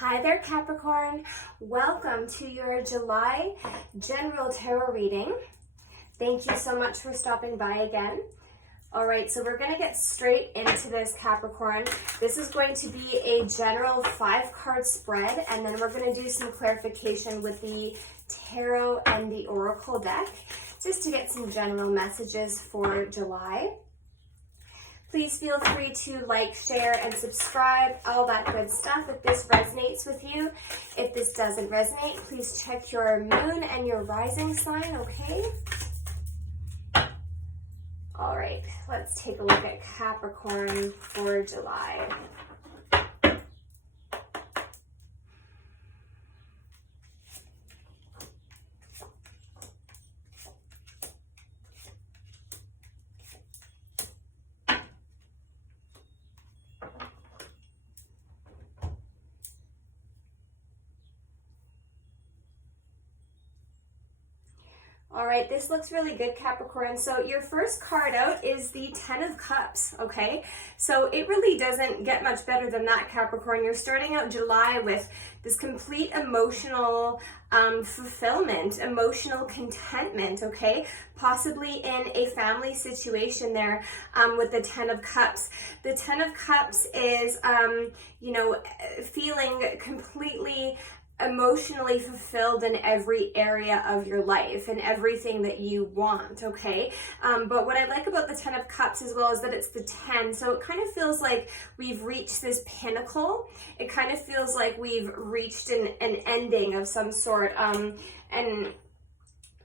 Hi there, Capricorn. Welcome to your July general tarot reading. Thank you so much for stopping by again. All right, so we're going to get straight into this, Capricorn. This is going to be a general 5-card spread, and then we're going to do some clarification with the tarot and the oracle deck, just to get some general messages for July. Please feel free to like, share, and subscribe, all that good stuff if this resonates with you. If this doesn't resonate, please check your moon and your rising sign, okay? All right, let's take a look at Capricorn for July. All right, this looks really good, Capricorn. So your first card out is the 10 of Cups, okay? So it really doesn't get much better than that, Capricorn. You're starting out July with this complete emotional fulfillment, emotional contentment, okay? Possibly in a family situation there with the 10 of Cups. The 10 of Cups is, feeling completely emotionally fulfilled in every area of your life and everything that you want, okay? But what I like about the 10 of Cups as well is that it's the 10, so it kind of feels like we've reached this pinnacle. It kind of feels like we've reached an ending of some sort, and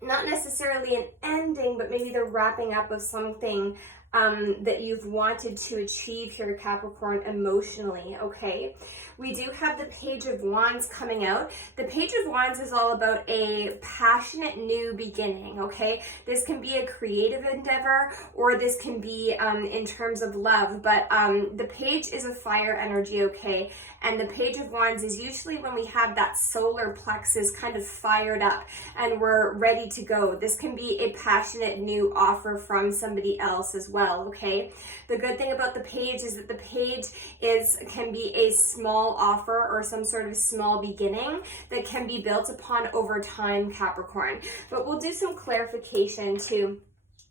not necessarily an ending, but maybe the wrapping up of something that you've wanted to achieve here, Capricorn, emotionally, okay? We do have the Page of Wands coming out. The Page of Wands is all about a passionate new beginning, okay? This can be a creative endeavor, or this can be in terms of love, but the Page is a fire energy, okay? And the Page of Wands is usually when we have that solar plexus kind of fired up and we're ready to go. This can be a passionate new offer from somebody else as well, okay? The good thing about the Page is that the Page can be a small offer or some sort of small beginning that can be built upon over time, Capricorn. But we'll do some clarification to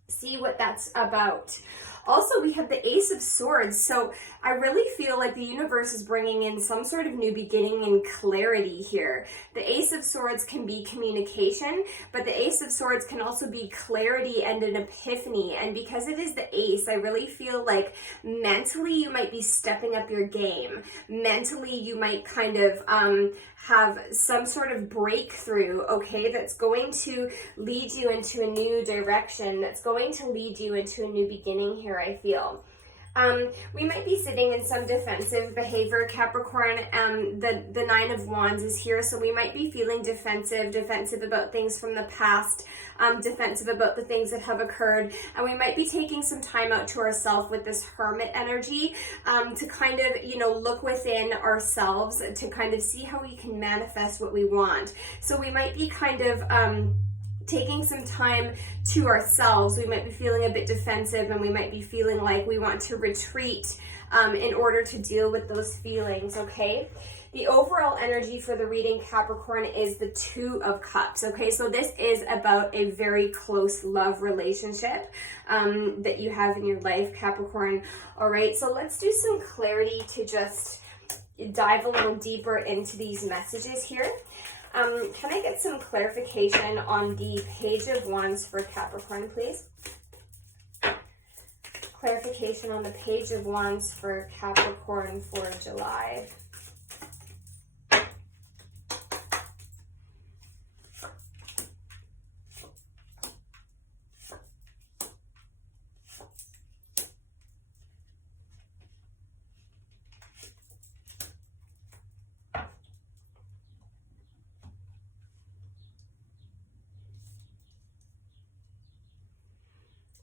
see what that's about. Also, we have the Ace of Swords. So I really feel like the universe is bringing in some sort of new beginning and clarity here. The Ace of Swords can be communication, but the Ace of Swords can also be clarity and an epiphany. And because it is the Ace, I really feel like mentally you might be stepping up your game. Mentally, you might kind of have some sort of breakthrough, okay, that's going to lead you into a new direction, that's going to lead you into a new beginning here, I feel. We might be sitting in some defensive behavior, Capricorn. The 9 of Wands is here, so we might be feeling defensive about things from the past, defensive about the things that have occurred, and we might be taking some time out to ourselves with this Hermit energy to kind of, look within ourselves to kind of see how we can manifest what we want. So we might be kind of taking some time to ourselves. We might be feeling a bit defensive, and we might be feeling like we want to retreat in order to deal with those feelings, okay? The overall energy for the reading, Capricorn, is the 2 of Cups, okay? So this is about a very close love relationship that you have in your life, Capricorn. All right, so let's do some clarity to just dive a little deeper into these messages here. Can I get some clarification on the Page of Wands for Capricorn, please? Clarification on the Page of Wands for Capricorn for July.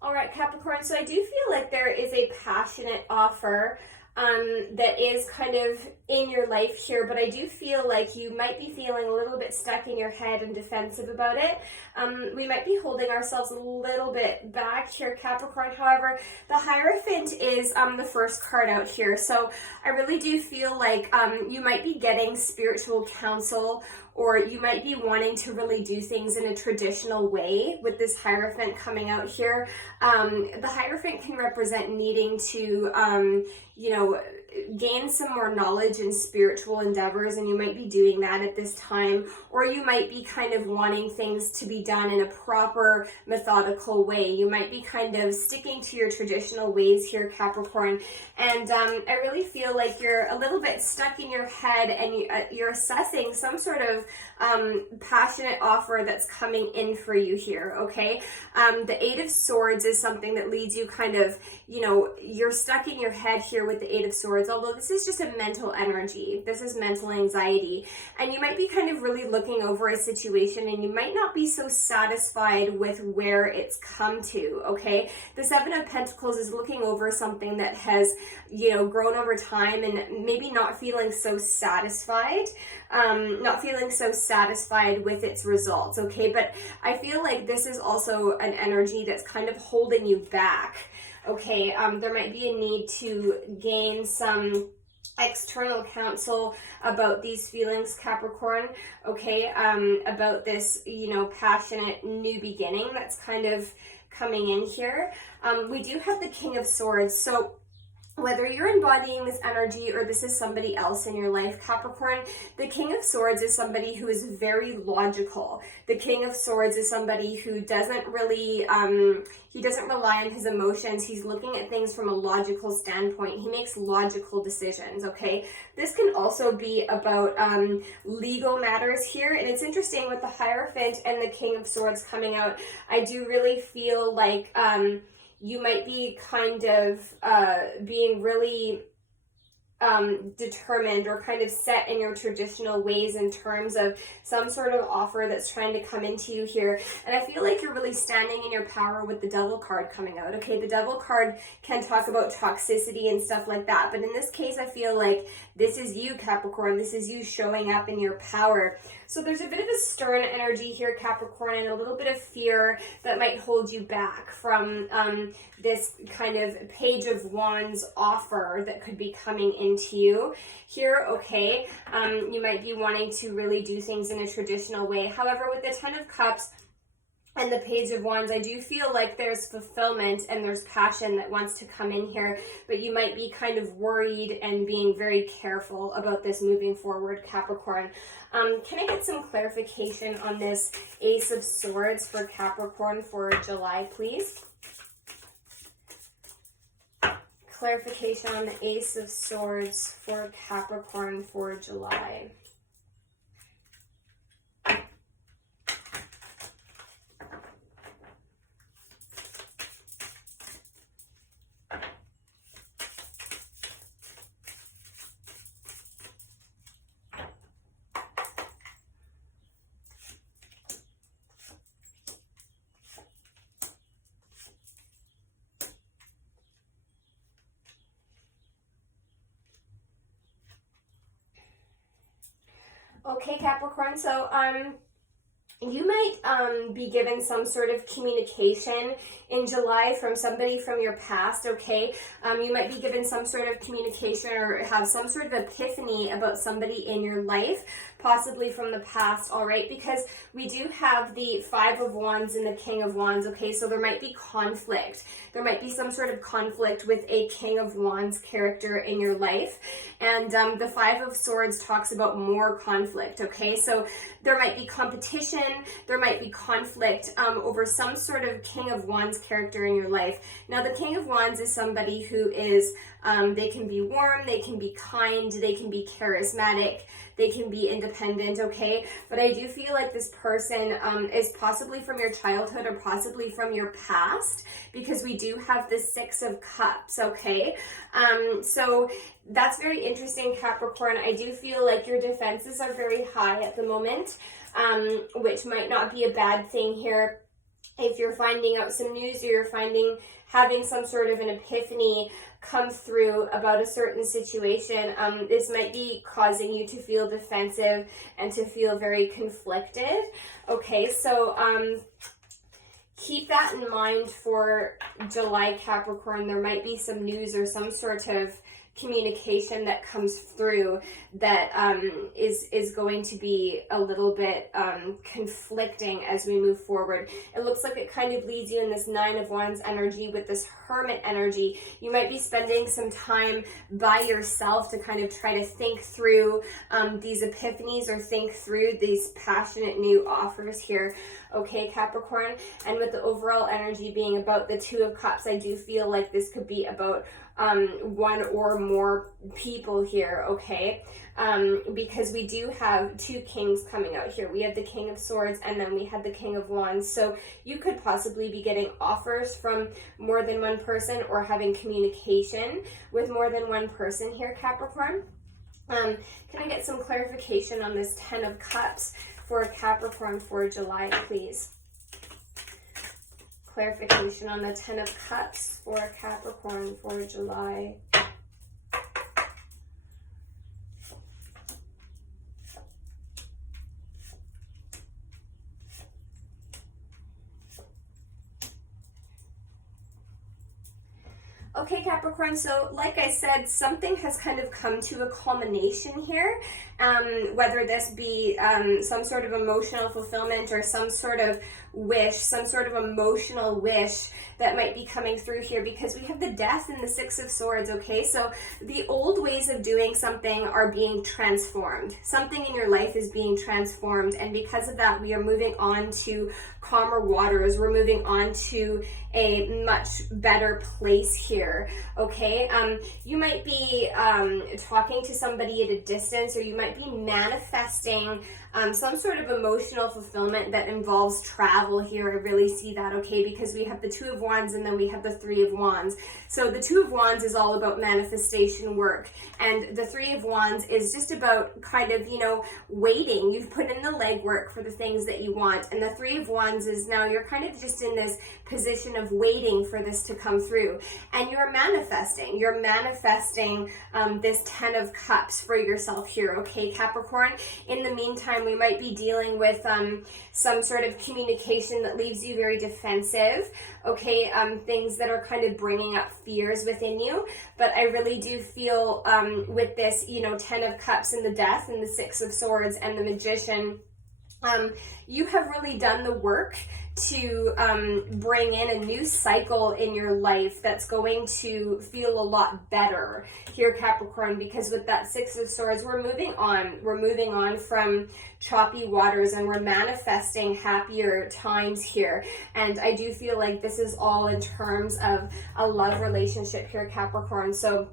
All right, Capricorn, so I do feel like there is a passionate offer that is kind of in your life here, but I do feel like you might be feeling a little bit stuck in your head and defensive about it. We might be holding ourselves a little bit back here, Capricorn. However, the Hierophant is the first card out here. So I really do feel like you might be getting spiritual counsel, or you might be wanting to really do things in a traditional way with this Hierophant coming out here. The Hierophant can represent needing to, gain some more knowledge in spiritual endeavors, and you might be doing that at this time, or you might be kind of wanting things to be done in a proper, methodical way. You might be kind of sticking to your traditional ways here, Capricorn, and I really feel like you're a little bit stuck in your head, and you're assessing some sort of passionate offer that's coming in for you here, okay? The Eight of Swords is something that leads you kind of, you're stuck in your head here with the Eight of Swords, although this is just a mental energy. This is mental anxiety. And you might be kind of really looking over a situation, and you might not be so satisfied with where it's come to, okay? The Seven of Pentacles is looking over something that has, grown over time, and maybe not feeling so satisfied. With its results, okay? But I feel like this is also an energy that's kind of holding you back, okay? There might be a need to gain some external counsel about these feelings, Capricorn, okay? About this, passionate new beginning that's kind of coming in here. We do have the King of Swords, so whether you're embodying this energy or this is somebody else in your life, Capricorn, the King of Swords is somebody who is very logical. The King of Swords is somebody who doesn't really, he doesn't rely on his emotions. He's looking at things from a logical standpoint. He makes logical decisions, okay? This can also be about legal matters here. And it's interesting with the Hierophant and the King of Swords coming out, I do really feel like you might be kind of being really determined or kind of set in your traditional ways in terms of some sort of offer that's trying to come into you here. And I feel like you're really standing in your power with the Devil card coming out. Okay, the Devil card can talk about toxicity and stuff like that. But in this case, I feel like this is you, Capricorn. This is you showing up in your power. So there's a bit of a stern energy here, Capricorn, and a little bit of fear that might hold you back from this kind of Page of Wands offer that could be coming into you here, okay? You might be wanting to really do things in a traditional way. However, with the Ten of Cups and the Page of Wands, I do feel like there's fulfillment and there's passion that wants to come in here, but you might be kind of worried and being very careful about this moving forward, Capricorn. Can I get some clarification on this Ace of Swords for Capricorn for July, please? Clarification on the Ace of Swords for Capricorn for July. Okay, Capricorn, so you might be given some sort of communication in July from somebody from your past, okay? You might be given some sort of communication or have some sort of epiphany about somebody in your life, possibly from the past, all right? Because we do have the Five of Wands and the King of Wands, okay? So there might be conflict. There might be some sort of conflict with a King of Wands character in your life. And the Five of Swords talks about more conflict, okay? So there might be competition, there might be conflict over some sort of King of Wands character in your life. Now, the King of Wands is somebody who is, they can be warm, they can be kind, they can be charismatic, they can be independent, okay? But I do feel like this person is possibly from your childhood or possibly from your past, because we do have the Six of Cups, okay? So that's very interesting, Capricorn. I do feel like your defenses are very high at the moment, which might not be a bad thing here. if you're finding out some news, or you're having some sort of an epiphany come through about a certain situation, this might be causing you to feel defensive and to feel very conflicted. Okay, so keep that in mind for July, Capricorn. There might be some news or some sort of communication that comes through that is going to be a little bit conflicting as we move forward. It looks like it kind of leads you in this Nine of Wands energy with this Hermit energy. You might be spending some time by yourself to kind of try to think through these epiphanies, or think through these passionate new offers here. Okay, Capricorn. And with the overall energy being about the Two of Cups, I do feel like this could be about one or more people here, okay? Because we do have two kings coming out here. We have the King of Swords, and then we have the King of Wands. So you could possibly be getting offers from more than one person, or having communication with more than one person here, Capricorn. Can I get some clarification on this Ten of Cups for Capricorn for July, please? Clarification on the Ten of Cups for Capricorn for July. Okay, Capricorn, so like I said, something has kind of come to a culmination here, whether this be some sort of emotional fulfillment, or some sort of wish, some sort of emotional wish that might be coming through here, because we have the Death and the Six of Swords, okay? So the old ways of doing something are being transformed. Something in your life is being transformed, and because of that, we are moving on to calmer waters. We're moving on to a much better place here, okay? You might be talking to somebody at a distance, or you might be manifesting some sort of emotional fulfillment that involves travel here. I really see that, okay? Because we have the Two of Wands, and then we have the Three of Wands. So the Two of Wands is all about manifestation work, and the Three of Wands is just about kind of, you know, waiting. You've put in the legwork for the things that you want, and the Three of Wands is now you're kind of just in this position of waiting for this to come through, and you're manifesting this Ten of Cups for yourself here, okay, Capricorn? In the meantime, we might be dealing with some sort of communication that leaves you very defensive, okay? Things that are kind of bringing up fears within you. But I really do feel with this, you know, Ten of Cups and the Death and the Six of Swords and the Magician, you have really done the work to bring in a new cycle in your life that's going to feel a lot better here, Capricorn, because with that Six of Swords, we're moving on from choppy waters, and we're manifesting happier times here. And I do feel like this is all in terms of a love relationship here, Capricorn. So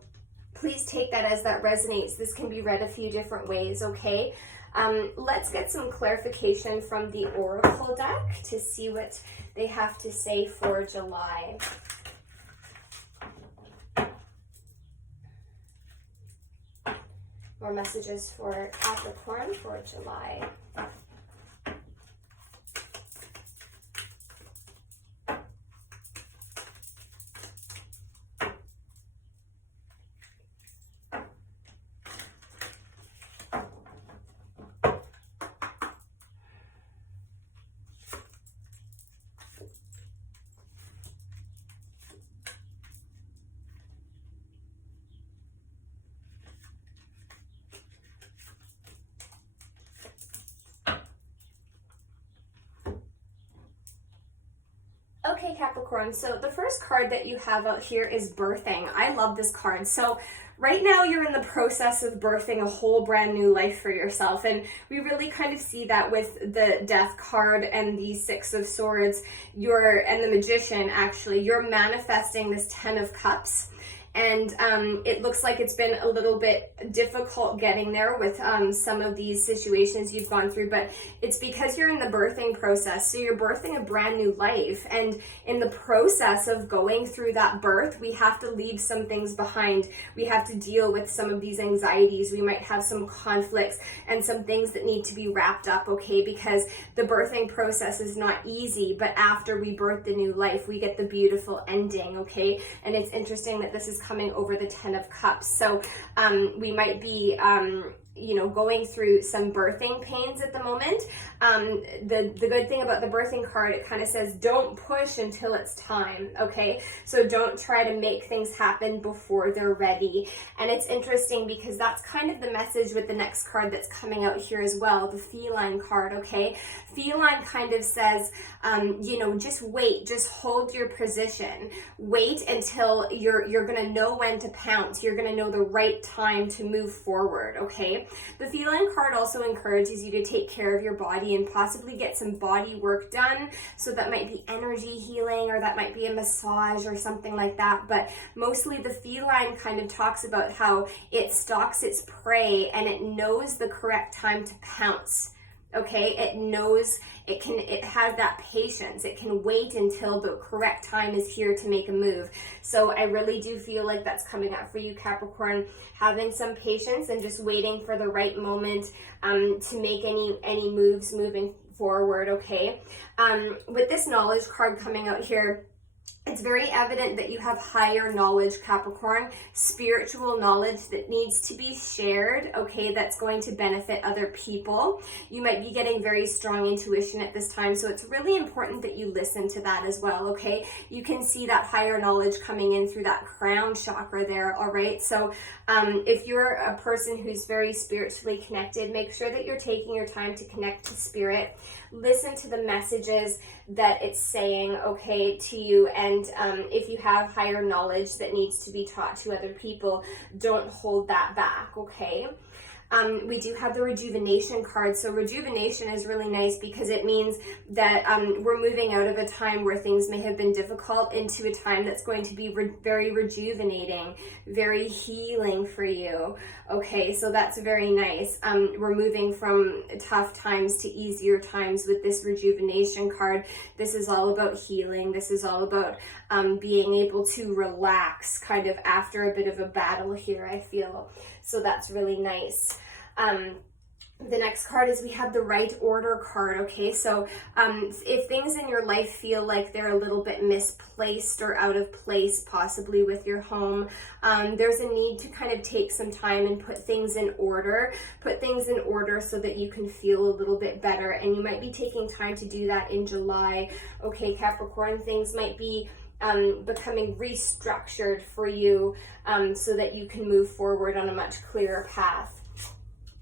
please take that as that resonates. This can be read a few different ways, okay? Let's get some clarification from the Oracle deck to see what they have to say for July. More messages for Capricorn for July. Okay, Capricorn, so the first card that you have out here is birthing. I love this card. So right now you're in the process of birthing a whole brand new life for yourself, and we really kind of see that with the Death card and the Six of Swords, and the Magician. Actually, you're manifesting this Ten of Cups, and it looks like it's been a little bit difficult getting there with some of these situations you've gone through, but it's because you're in the birthing process. So you're birthing a brand new life, and in the process of going through that birth, we have to leave some things behind. We have to deal with some of these anxieties. We might have some conflicts and some things that need to be wrapped up, okay? Because the birthing process is not easy, but after we birth the new life, we get the beautiful ending, okay? And it's interesting that this is coming over the 10 of Cups. So we might be going through some birthing pains at the moment. The good thing about the birthing card, it kind of says, don't push until it's time, okay? So don't try to make things happen before they're ready. And it's interesting because that's kind of the message with the next card that's coming out here as well, the feline card, okay? Feline kind of says, just wait, just hold your position. Wait until you're gonna know when to pounce. You're gonna know the right time to move forward, okay? The feline card also encourages you to take care of your body and possibly get some body work done. So that might be energy healing, or that might be a massage or something like that. But mostly the feline kind of talks about how it stalks its prey and it knows the correct time to pounce. Okay, it knows it has that patience. It can wait until the correct time is here to make a move. So I really do feel like that's coming up for you, Capricorn, having some patience and just waiting for the right moment to make any moves moving forward, okay? With this knowledge card coming out here, it's very evident that you have higher knowledge, Capricorn, spiritual knowledge that needs to be shared, okay, that's going to benefit other people. You might be getting very strong intuition at this time, so it's really important that you listen to that as well, okay? You can see that higher knowledge coming in through that crown chakra there, all right? So if you're a person who's very spiritually connected, make sure that you're taking your time to connect to spirit. Listen to the messages that it's saying, okay, to you. And if you have higher knowledge that needs to be taught to other people, don't hold that back, okay? We do have the rejuvenation card. So rejuvenation is really nice because it means that we're moving out of a time where things may have been difficult into a time that's going to be very rejuvenating, very healing for you. Okay, so that's very nice. We're moving from tough times to easier times with this rejuvenation card. This is all about healing. This is all about being able to relax kind of after a bit of a battle here, I feel. So that's really nice. The next card is we have the right order card, okay? So if things in your life feel like they're a little bit misplaced or out of place, possibly with your home, there's a need to kind of take some time and put things in order. Put things in order so that you can feel a little bit better. And you might be taking time to do that in July. Okay, Capricorn, things might be becoming restructured for you so that you can move forward on a much clearer path.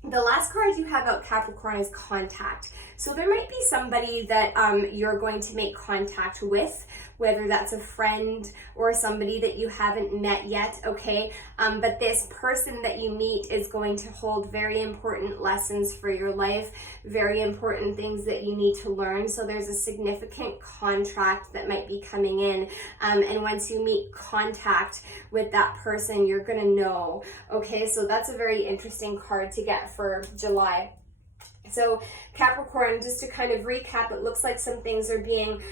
The last card you have out, Capricorn, is contact. So there might be somebody that you're going to make contact with, whether that's a friend or somebody that you haven't met yet, okay? But this person that you meet is going to hold very important lessons for your life, very important things that you need to learn. So there's a significant contract that might be coming in. And once you meet contact with that person, you're gonna know, okay? So that's a very interesting card to get for July. So Capricorn, just to kind of recap, it looks like some things are being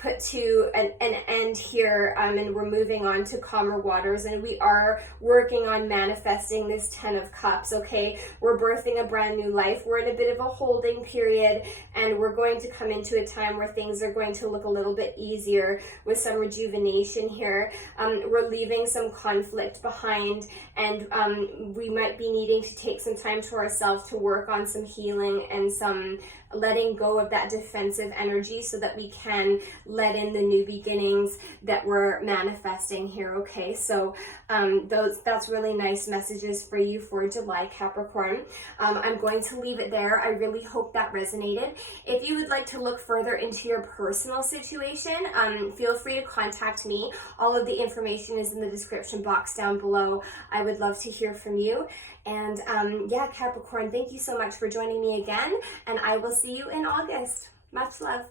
put to an end here, and we're moving on to calmer waters, and we are working on manifesting this 10 of Cups, okay? We're birthing a brand new life. We're in a bit of a holding period, and we're going to come into a time where things are going to look a little bit easier with some rejuvenation here. We're leaving some conflict behind, and we might be needing to take some time to ourselves to work on some healing and some letting go of that defensive energy so that we can let in the new beginnings that we're manifesting here, okay? So that's really nice messages for you for July, Capricorn. I'm going to leave it there. I really hope that resonated. If you would like to look further into your personal situation, feel free to contact me. All of the information is in the description box down below. I would love to hear from you. And yeah, Capricorn, thank you so much for joining me again, and I will see you in August. Much love.